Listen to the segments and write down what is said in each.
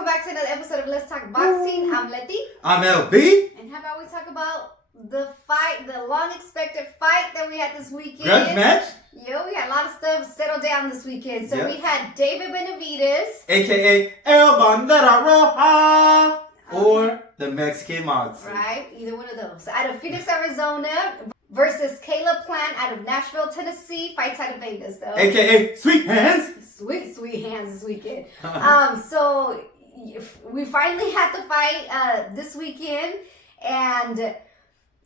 welcome back to another episode of Let's Talk Boxing. I'm Leti. I'm LB. And how about we talk about the fight, the long-expected fight that we had this weekend. Grudge match? Yo, we had a lot of stuff settled down this weekend. So we had David Benavidez. A.K.A. El Bandera Roja. Or the Mexican Monster. Right, either one of those. Out of Phoenix, Arizona versus Caleb Plant out of Nashville, Tennessee. Fights out of Vegas, though. A.K.A. Sweethands. Sweet hands this weekend. So we finally had the fight this weekend, and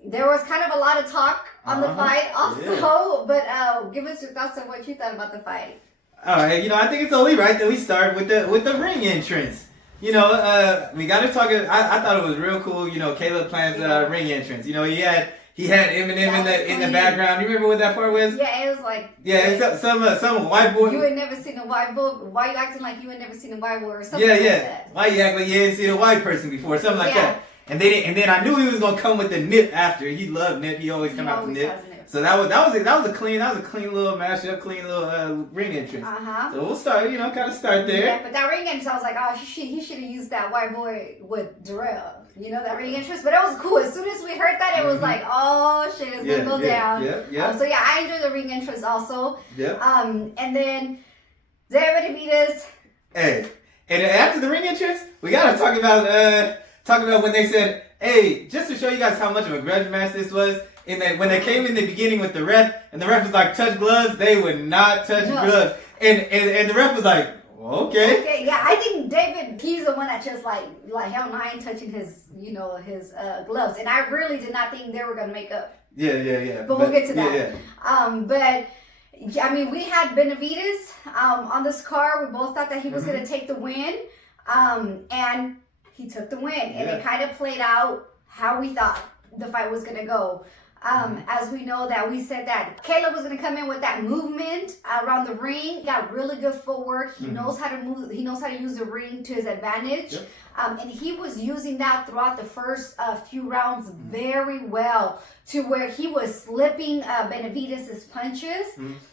there was kind of a lot of talk on the fight also. Yeah. But give us your thoughts on what you thought about the fight. All right, I think it's only right that we start with the ring entrance. We got to talk. I thought it was real cool. Caleb Plant's ring entrance. He had Eminem in the background. You remember what that part was? Yeah, it was like... Yeah, it's some white boy. You had never seen a white boy. Why you acting like you had never seen a white boy or something like that? Yeah. Why you act like you hadn't seen a white person before? Something like that. And then I knew he was gonna come with the nip after. He loved nip. He always come out with nip. So that was a clean little mashup, clean little ring entrance. So we'll start, kind of start there. Yeah, but that ring entrance, I was like, oh, he should have used that white boy with Darrell. That ring entrance. But it was cool. As soon as we heard that, it was like, oh shit, it's gonna go down. Yeah. So I enjoyed the ring entrance also. Yeah. And then David Benavidez. Hey, and after the ring entrance, we gotta talk about when they said, hey, just to show you guys how much of a grudge match this was. And when they came in the beginning with the ref, and the ref was like, touch gloves, they would not touch gloves. And the ref was like, okay. Yeah, I think David, he's the one that just like hell no, I ain't touching his, his gloves. And I really did not think they were going to make up. Yeah. But we'll get to that. But, I mean, we had Benavidez on this card. We both thought that he was going to take the win. And he took the win. And it kind of played out how we thought the fight was going to go. As we know that we said that Caleb was going to come in with that movement around the ring. He got really good footwork. He knows how to move. He knows how to use the ring to his advantage. And he was using that throughout the first few rounds very well, to where he was slipping Benavidez's punches.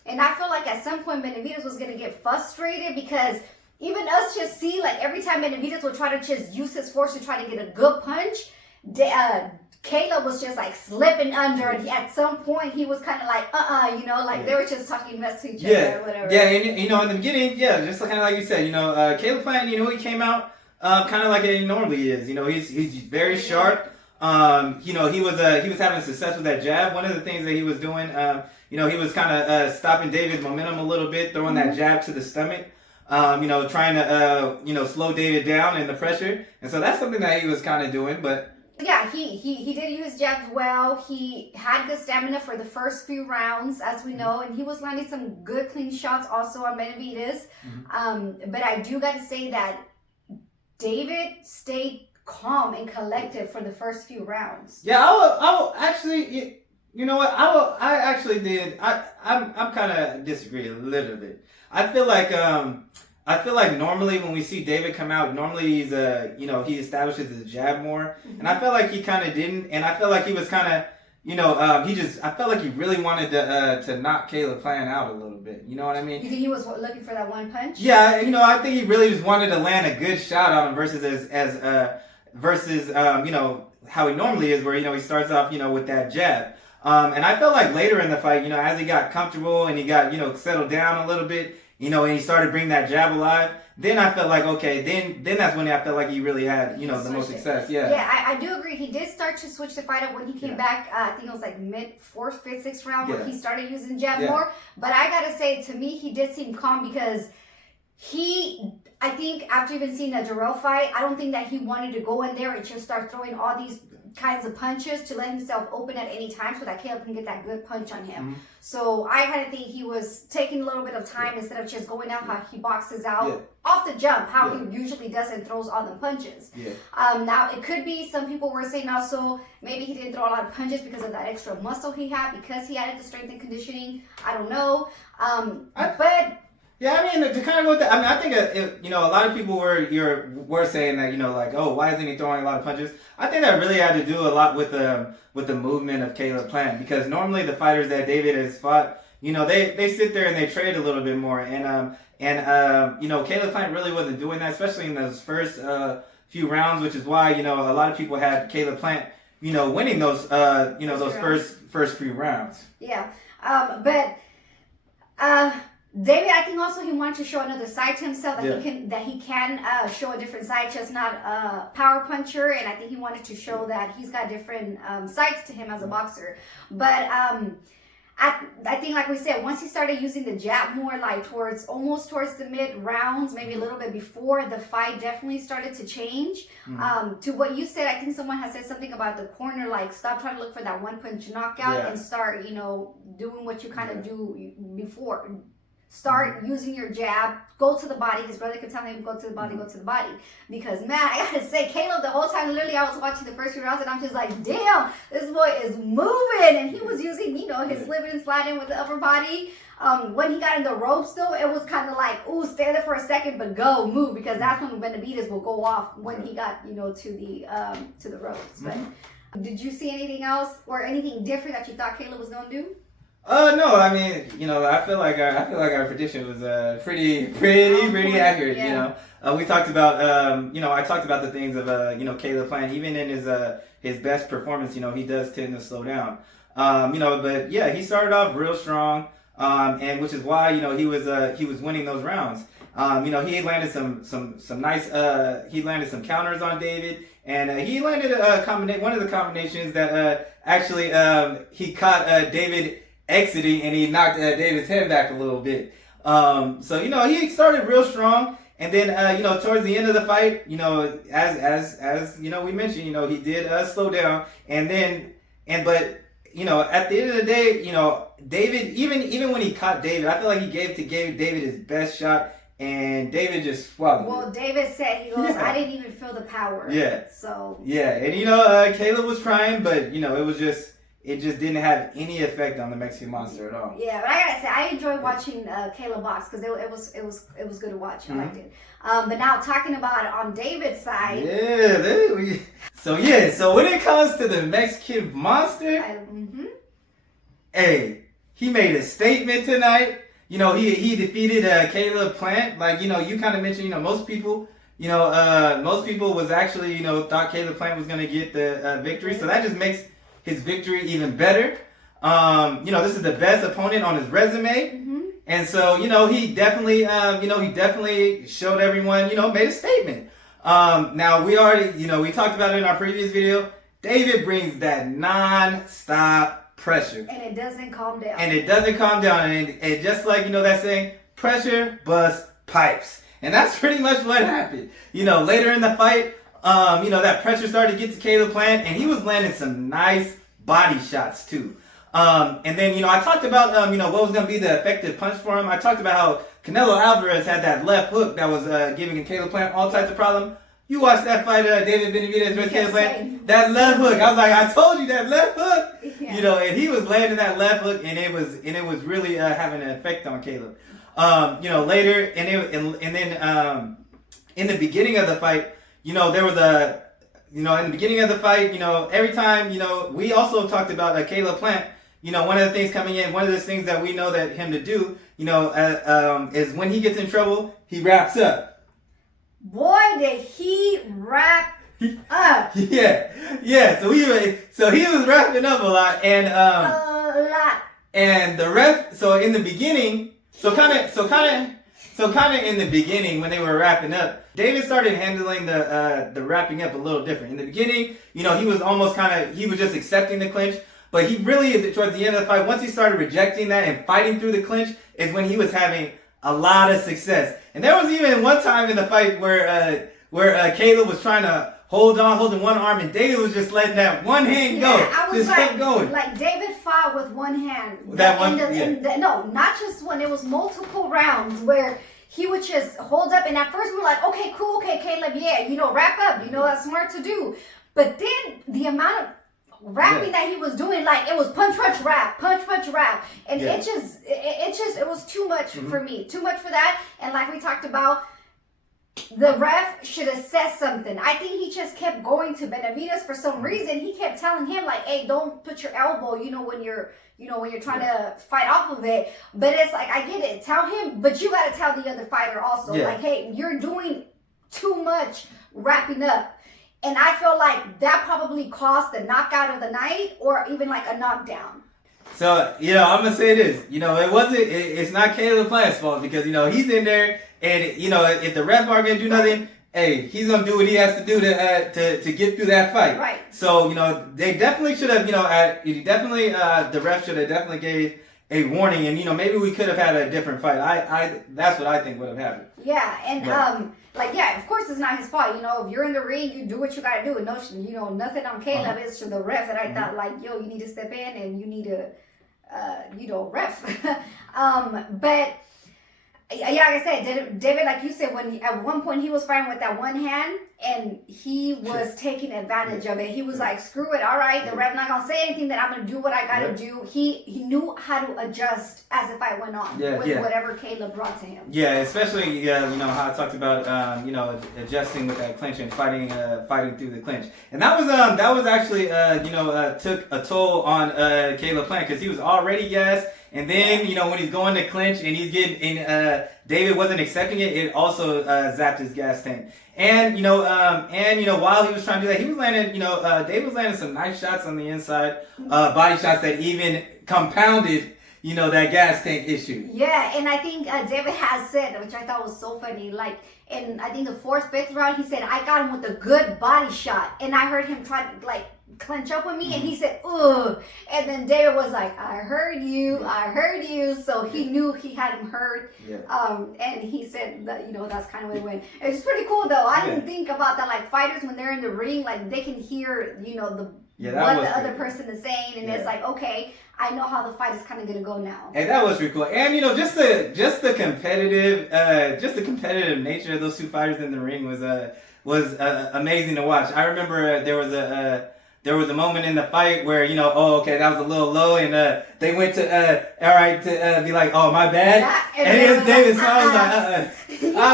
And I feel like at some point Benavidez was going to get frustrated, because even us just see, like, every time Benavidez would try to just use his force to try to get a good punch, Caleb was just like slipping under, and at some point he was kind of like, they were just talking mess to each other or whatever. Yeah, and in the beginning, just kind of like you said, Caleb Plant, he came out kind of like he normally is. He's very sharp. He was having success with that jab. One of the things that he was doing, he was kind of stopping David's momentum a little bit, throwing that jab to the stomach. Trying to slow David down in the pressure, and so that's something that he was kind of doing, but. Yeah, he did use jabs well. He had good stamina for the first few rounds, as we know, and he was landing some good clean shots also on Benavidez. But I do got to say that David stayed calm and collected for the first few rounds. Yeah, I will actually. You know what? I actually did. I'm kind of disagree a little bit. I feel like normally when we see David come out, normally he's he establishes his jab more, and I felt like he kind of didn't, and I felt like he was kind of I felt like he really wanted to knock Caleb Plant out a little bit. You know what I mean? You think he was looking for that one punch? Yeah, I think he really just wanted to land a good shot on him versus how he normally is, where he starts off with that jab. And I felt like later in the fight, as he got comfortable and he got settled down a little bit. And he started bringing that jab alive. Then I felt like, okay, then that's when I felt like he really had, the most success. Yeah, I do agree. He did start to switch the fight up when he came back. I think it was like mid-4th, 5th, 6th round where he started using jab more. But I got to say, to me, he did seem calm, because I think after even seeing the Darrell fight, I don't think that he wanted to go in there and just start throwing all these kinds of punches to let himself open at any time so that Caleb can get that good punch on him. So I kind of think he was taking a little bit of time instead of just going out how he boxes out off the jump, how he usually does, and throws all the punches. Now, it could be some people were saying also maybe he didn't throw a lot of punches because of that extra muscle he had, because he added the strength and conditioning. I don't know. But Yeah, I mean, to kind of go with that, I mean, I think, a lot of people were saying that, like, oh, why isn't he throwing a lot of punches? I think that really had to do a lot with the movement of Caleb Plant, because normally the fighters that David has fought, they sit there and they trade a little bit more. And And, you know, Caleb Plant really wasn't doing that, especially in those first few rounds, which is why, you know, a lot of people had Caleb Plant, you know, winning those, you know, those first few rounds. Yeah. But David, I think also he wanted to show another side to himself, that he can show a different side, just not a power puncher. And I think he wanted to show that he's got different sides to him as a boxer. But I think, like we said, once he started using the jab more, like almost towards the mid rounds, maybe a little bit before, the fight definitely started to change. To what you said, I think someone has said something about the corner, like stop trying to look for that one punch knockout and start, you know, doing what you kind of do before. Start using your jab, go to the body. His brother kept telling him, go to the body, go to the body. Because, man, I gotta say, Caleb, the whole time, literally, I was watching the first few rounds, and I'm just like, damn, this boy is moving. And he was using, you know, his slipping and sliding with the upper body. When he got in the ropes, though, it was kind of like, ooh, stay there for a second, but go, move. Because that's when Benavidez will go off when he got, you know, to the ropes. But did you see anything else or anything different that you thought Caleb was going to do? No, I mean, you know, I feel like our prediction was pretty accurate. You know, we talked about, you know, I talked about the things of, you know, Caleb Plant. Even in his best performance, you know, he does tend to slow down. You know, but yeah, he started off real strong, and which is why, you know, he was winning those rounds. You know, he landed some nice, he landed some counters on David, and he landed one of the combinations that actually he caught David exiting, and he knocked David's head back a little bit. So, you know, he started real strong, and then, you know, towards the end of the fight, you know, as you know, we mentioned, you know, he did slow down, but, you know, at the end of the day, you know, David, even when he caught David, I feel like he gave David his best shot, and David just swallowed it. Well, David said, he goes, I didn't even feel the power. Yeah. So. Yeah, and, you know, Caleb was trying, but, you know, it just didn't have any effect on the Mexican Monster at all. Yeah, but I gotta say, I enjoyed watching Caleb box because it was good to watch. I liked it. But now talking about it on David's side. Yeah, so when it comes to the Mexican Monster, hey, he made a statement tonight. You know, he defeated Caleb Plant. Like, you know, you kind of mentioned, you know, most people was actually, you know, thought Caleb Plant was gonna get the victory. So that just makes his victory even better. You know, this is the best opponent on his resume. And so, you know, he definitely showed everyone, you know, made a statement. Now we already, you know, we talked about it in our previous video. David brings that non-stop pressure. And it doesn't calm down. And just like, you know, that saying, pressure busts pipes. And that's pretty much what happened. You know, later in the fight, you know, that pressure started to get to Caleb Plant, and he was landing some nice body shots too. And then, you know, I talked about, you know, what was going to be the effective punch for him. I talked about how Canelo Alvarez had that left hook that was giving Caleb Plant all types of problems. You watched that fight, David Benavidez versus Caleb Plant. That left hook, I was like, I told you that left hook. Yeah. You know, and he was landing that left hook, and it was really having an effect on Caleb. You know, later, and then in the beginning of the fight, you know, there was in the beginning of the fight, you know, every time, you know, we also talked about Caleb Plant. You know, one of the things coming in, one of the things that we know that him to do, you know, is when he gets in trouble, he wraps up. Boy, did he wrap up. Yeah. So he was wrapping up a lot, and and the ref. So in the beginning, so kind of in the beginning when they were wrapping up, David started handling the wrapping up a little different. In the beginning, you know, he was almost he was just accepting the clinch. But he really, towards the end of the fight, once he started rejecting that and fighting through the clinch, is when he was having a lot of success. And there was even one time in the fight where Caleb was trying to holding one arm, and David was just letting that one hand go. I was just kept going. Like David fought with one hand. No, not just one. It was multiple rounds where he would just hold up, and at first we were like, okay, cool, okay, Caleb, yeah, you know, wrap up, you know, that's smart to do. But then the amount of rapping that he was doing, like it was punch wrap, and it was too much for me, too much for that. And like we talked about, the ref should have said something. I think he just kept going to Benavidez for some reason. He kept telling him like, "Hey, don't put your elbow, when you're trying to fight off of it." But it's like, I get it. Tell him, but you got to tell the other fighter also, like, "Hey, you're doing too much wrapping up." And I feel like that probably caused the knockout of the night or even like a knockdown. So, I'm going to say this. It's not Caleb Plant's fault because, he's in there and, if the ref aren't going to do nothing, hey, he's going to do what he has to do to get through that fight. Right. So, they definitely should have, the ref should have definitely gave a warning and, maybe we could have had a different fight. That's what I think would have happened. Yeah. And, of course it's not his fault. If you're in the ring, you do what you got to do. And nothing on Caleb. It's to the ref that I thought like, you need to step in and you need to, ref. But like I said, David, like you said, when at one point he was fighting with that one hand and he was taking advantage of it. He was like, screw it. All right. The ref not going to say anything, that I'm going to do what I got to do. He knew how to adjust as the fight went on with whatever Caleb brought to him. Yeah. Especially, how I talked about, adjusting with that clinch and fighting through the clinch. And that was actually, took a toll on Caleb Plant because he was already gassed. And then, when he's going to clinch and he's getting, and David wasn't accepting it, it also zapped his gas tank. And, while he was trying to do that, he was landing, David was landing some nice shots on the inside, body shots that even compounded, that gas tank issue. Yeah, and I think David has said, which I thought was so funny, like, in, I think the 4th, 5th round, he said, I got him with a good body shot. And I heard him try to, like, clench up with me, and he said, ugh. And then David was like, I heard you. So he knew he had him hurt. Yeah. And he said that, that's kind of what it went. It's pretty cool, though. I didn't think about that. Like, fighters, when they're in the ring, like, they can hear, what the other person is saying. And it's like, okay, I know how the fight is kind of going to go now. And that was pretty cool. And, just the competitive nature of those two fighters in the ring was amazing to watch. I remember there was a moment in the fight where, that was a little low, and they went to be like, oh, my bad. Yeah, and it was David, so I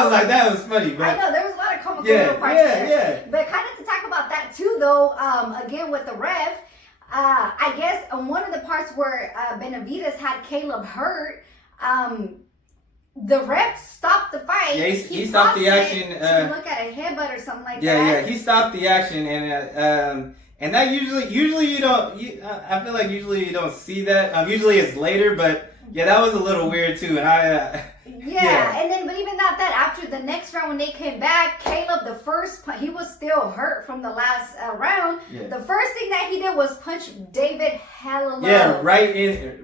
was like, that was funny. But I know, there was a lot of comical little parts there. Yeah. But kind of to talk about that too, though, again with the ref, I guess one of the parts where Benavidez had Caleb hurt, the ref stopped the fight. Yeah, he stopped the action. To look at a headbutt or something like that. Yeah, he stopped the action, and that usually you don't. I feel like usually you don't see that. Usually it's later, but that was a little weird too. And and then, but even not that. After the next round, when they came back, Caleb, he was still hurt from the last round. Yeah. The first thing that he did was punch David hella low. Yeah, right in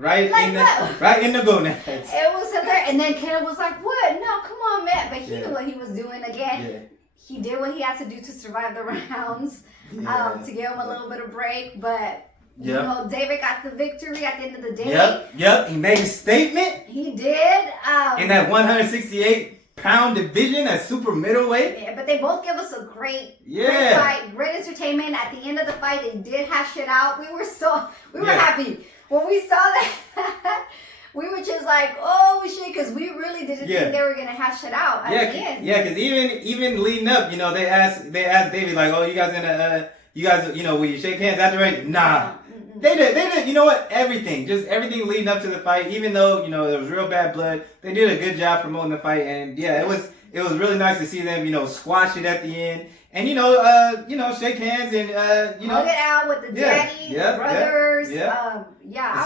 the gonads. It was hilarious. And then Caleb was like, "What? No, come on, man!" But he knew what he was doing. Again, he did what he had to do to survive the rounds. To give him a little bit of break, but David got the victory at the end of the day. Yep. He made a statement. He did. In that 168-pound division at super middleweight. Yeah, but they both give us a great fight, great entertainment. At the end of the fight, they did hash it out. We were happy when we saw that. We were just like, oh shit, because we really didn't think they were gonna hash it out at the end. Yeah, because even leading up, they asked David like, oh, you guys will you shake hands after it? Nah. They did, you know what? Everything leading up to the fight, even though, there was real bad blood, they did a good job promoting the fight. And it was really nice to see them, squash it at the end. And, shake hands and, hug it out with the daddy, brothers. I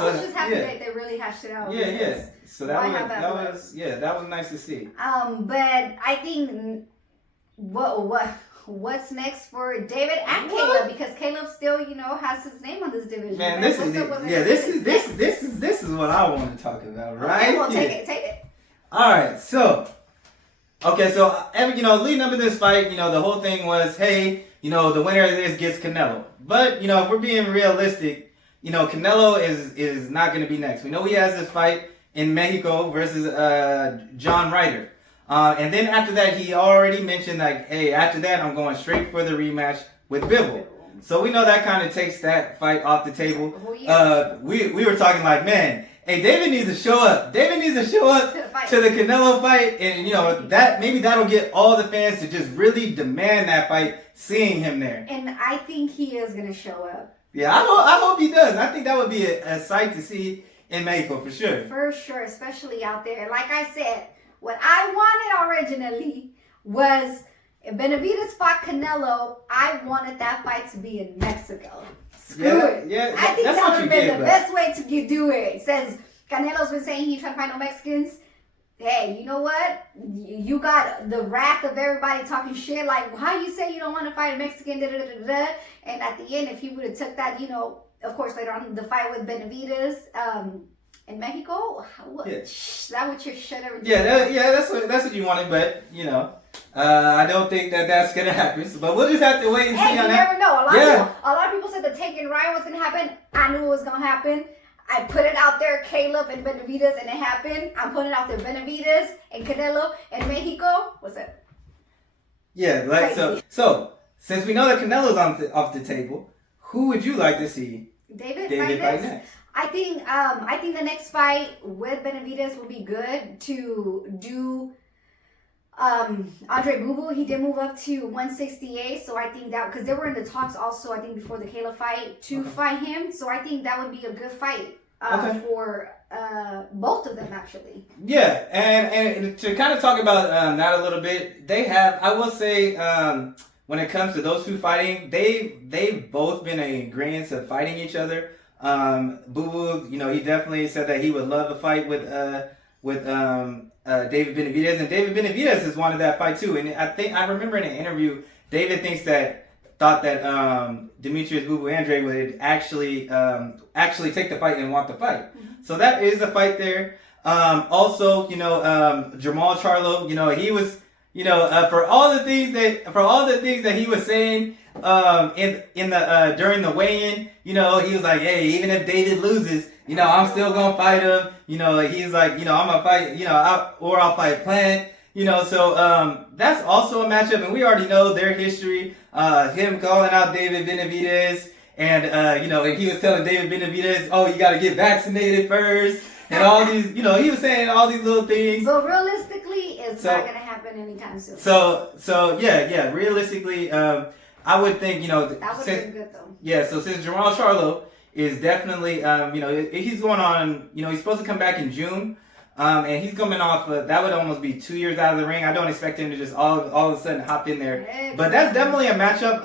was just happy that they really hashed it out. Yeah. So that was nice to see. But I think what's next for David and Caleb, because Caleb still, has his name on this division. Man, this is what I want to talk about, right? Okay, well, take it. All right, so leading up to this fight, the whole thing was, hey, the winner of this gets Canelo. But if we're being realistic, Canelo is not going to be next. We know he has this fight in Mexico versus John Ryder. And then after that, he already mentioned like, hey, after that, I'm going straight for the rematch with Bivol. So we know that kind of takes that fight off the table. We were talking like, man, Hey, David needs to show up. David needs to show up to the Canelo fight, and maybe that'll get all the fans to just really demand that fight, seeing him there. And I think he is gonna show up. Yeah, I hope he does. I think that would be a sight to see in Mexico for sure. For sure, especially out there. Like I said, what I wanted originally was if Benavidez fought Canelo, I wanted that fight to be in Mexico. Screw it. Yeah, I think that would have been the best way to do it. Since Canelo's been saying he's trying to find no Mexicans. Hey, you know what? You got the wrath of everybody talking shit. Like, how you say you don't want to fight a Mexican? Da, da, da, da. And at the end, if he would have took that, of course, later on the fight with Benavidez in Mexico, that would just shut everything. That's what you wanted, but I don't think that's gonna happen. But we'll just have to wait and see. You never know. A lot of people said the Taken Ryan was gonna happen. I knew it was gonna happen. I put it out there, Caleb and Benavidez, and it happened. I'm putting it out there, Benavidez and Canelo and Mexico. What's up? Yeah, so since we know that Canelo's off the table, who would you like to see David fight next? I think the next fight with Benavidez will be good to do. Andre Boo, he did move up to 168, so I think that because they were in the talks also, I think before the Kayla fight to fight him, so I think that would be a good fight for both of them actually. Yeah, and to kind of talk about that a little bit, they have, I will say, when it comes to those two fighting, they've both been in agreement of fighting each other. Boo, he definitely said that he would love a fight with David Benavidez, and David Benavidez has wanted that fight too. And I remember in an interview, David thought that Demetrius Boo Andre would actually take the fight and want the fight. Mm-hmm. So that is a fight there. Also, Jamal Charlo, he was, for all the things that he was saying in the during the weigh-in, he was like, hey, even if David loses, I'm still gonna fight him. He's like, I'm gonna fight, I'll fight Plant. So that's also a matchup, and we already know their history. Him calling out David Benavidez, and and he was telling David Benavidez, oh, you got to get vaccinated first, and all these, he was saying all these little things. But realistically, it's not gonna happen anytime soon. So yeah, realistically, I would think, that would have been good though. Yeah, so since Jamal Charlo is definitely, he's going on, he's supposed to come back in June, and he's coming off, that would almost be 2 years out of the ring. I don't expect him to just all of a sudden hop in there. But that's definitely a matchup,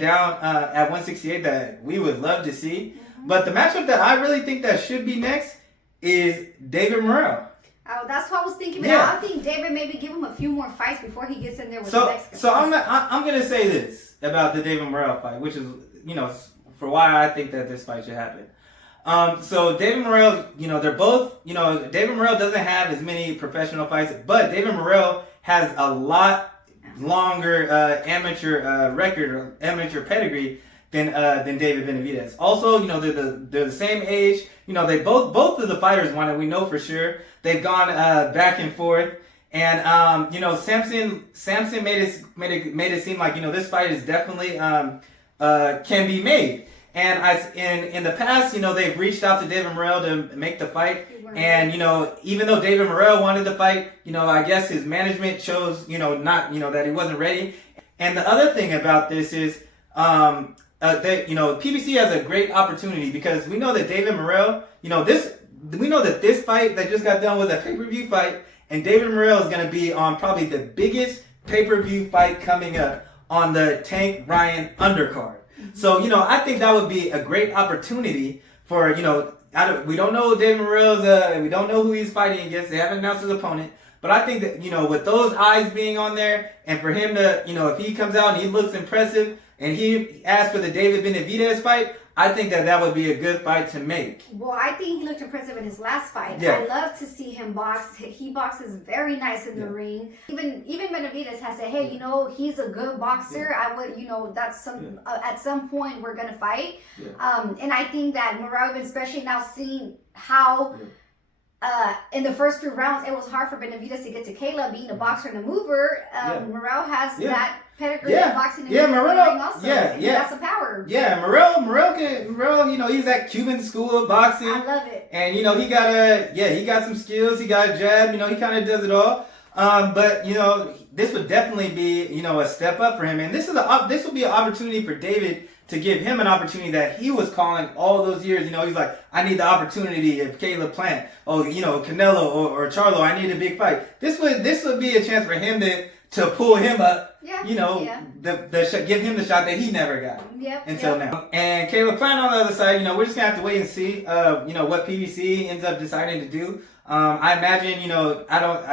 down at 168 that we would love to see. Mm-hmm. But the matchup that I really think that should be next is David Morrell. Oh, that's what I was thinking. Yeah. I think David maybe give him a few more fights before he gets in there with the Mexicans. So I'm gonna say this about the David Morrell fight, which is for why I think that this fight should happen. So David Morrell, they're both, David Morrell doesn't have as many professional fights, but David Morrell has a lot longer amateur record or amateur pedigree than David Benavidez. Also, they're the same age. They both of the fighters won it. We know for sure. They've gone back and forth, and Samson made it seem like this fight is definitely can be made. And in the past, they've reached out to David Morrell to make the fight. And, even though David Morrell wanted the fight, I guess his management chose, not, that he wasn't ready. And the other thing about this is, PBC has a great opportunity because we know that David Morrell, we know that this fight that just got done was a pay-per-view fight, and David Morrell is going to be on probably the biggest pay-per-view fight coming up on the Tank Ryan undercard. So, I think that would be a great opportunity for, we don't know David Morrell's, we don't know who he's fighting against. They haven't announced his opponent. But I think that, with those eyes being on there, and for him to, if he comes out and he looks impressive, and he asked for the David Benavidez fight, I think that would be a good fight to make. Well, I think he looked impressive in his last fight. Yeah. I love to see him box. He boxes very nice in the ring. Even Benavidez has said, hey, he's a good boxer. Yeah. I would, that's at some point we're going to fight. Yeah. And I think that Morrell, especially now seeing how in the first few rounds, it was hard for Benavidez to get to Caleb, being a boxer and a mover. Morrell has that pedigree of boxing and Morrell, also. He got some power. Yeah, Morrell, you know, he's at Cuban school of boxing. I love it. And, you know, he got some skills. He got a jab. You know, he kind of does it all. But, you know, this would definitely be, you know, a step up for him. And this will be an opportunity for David to give him an opportunity that he was calling all those years. You know, he's like, I need the opportunity of Caleb Plant. Oh, you know, Canelo or Charlo, I need a big fight. This would be a chance for him to pull him up. Yeah. You know, give him the shot that he never got until now. And Caleb Plant on the other side, you know, we're just gonna have to wait and see, you know, what PBC ends up deciding to do. I imagine, you know,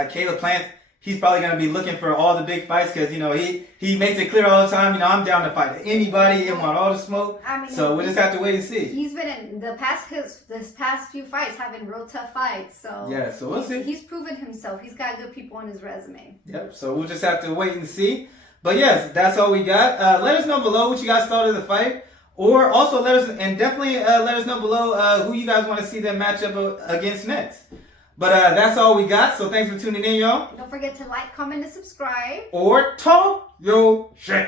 Caleb Plant, he's probably going to be looking for all the big fights because, you know, he makes it clear all the time, you know, I'm down to fight anybody and want all the smoke. I mean, so we'll just have to wait and see. He's been in this past few fights having real tough fights. So yeah, so we'll see. He's proven himself. He's got good people on his resume. Yep, so we'll just have to wait and see. But yes, that's all we got. Let us know below what you guys thought of the fight. Or also definitely let us know below who you guys want to see them match up against next. But that's all we got. So thanks for tuning in, y'all. Don't forget to like, comment, and subscribe. Or talk your shit.